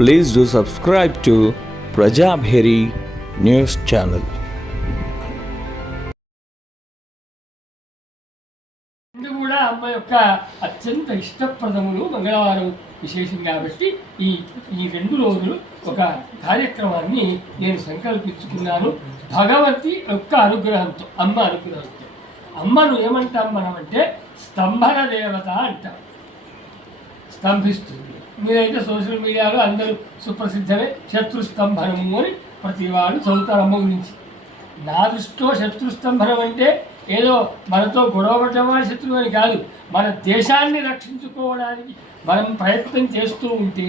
Please do subscribe to Prajabheri news channel. రెండు కూడా అమ్మ యొక్క అత్యంత ఇష్టప్రదములు మంగళవారం విశేషం కాబట్టి ఈ ఈ రెండు రోజులు ఒక కార్యక్రమాన్ని నేను సంకల్పించుకున్నాను. భగవతి యొక్క అనుగ్రహంతో అమ్మ అనుగ్రహంతో. అమ్మను ఏమంటాం మనం అంటే స్తంభన దేవత అంటాం. స్తంభిస్తుంది. మీరైతే సోషల్ మీడియాలో అందరూ సుప్రసిద్ధమే శత్రుస్తంభనము అని ప్రతి వాళ్ళు చదువుతారు అమ్మ గురించి. నా దృష్టిలో శత్రుస్తంభనం అంటే ఏదో మనతో గొడవపడ్డవాడి శత్రువు అని కాదు. మన దేశాన్ని రక్షించుకోవడానికి మనం ప్రయత్నం చేస్తూ ఉంటే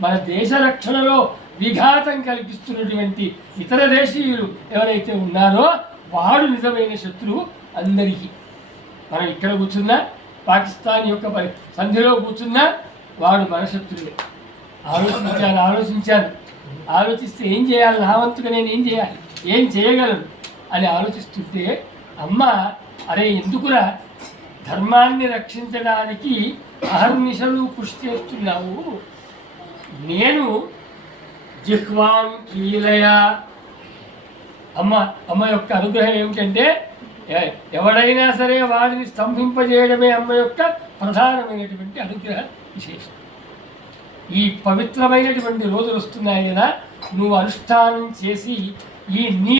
మన దేశ రక్షణలో విఘాతం కలిగిస్తున్నటువంటి ఇతర దేశీయులు ఎవరైతే ఉన్నారో వాడు నిజమైన శత్రువు అందరికీ. మనం ఇక్కడ కూర్చున్నా పాకిస్తాన్ యొక్క సంధిలో కూర్చున్నా వాడు మన శత్రువే ఆలోచించాను ఆలోచించాను ఆలోచిస్తే ఏం చేయాలి? నా వంతుగా నేను ఏం చేయాలి? ఏం చేయగలను? అని ఆలోచిస్తుంటే అమ్మ అరే ఎందుకురా? ధర్మాన్ని రక్షించడానికి అహర్నిశలు కృషి చేస్తున్నావు. నేను జిహ్వాన్ కీలయ. అమ్మ అమ్మ యొక్క అనుగ్రహం ఏమిటంటే ఎవడైనా సరే వాడిని స్తంభింపజేయడమే అమ్మ యొక్క ప్రధానమైనటువంటి అనుగ్రహ విశేషం. ఈ పవిత్రమైనటువంటి రోజులు వస్తున్నాయి కదా. నువ్వు అనుష్ఠానం చేసి ఈ నీ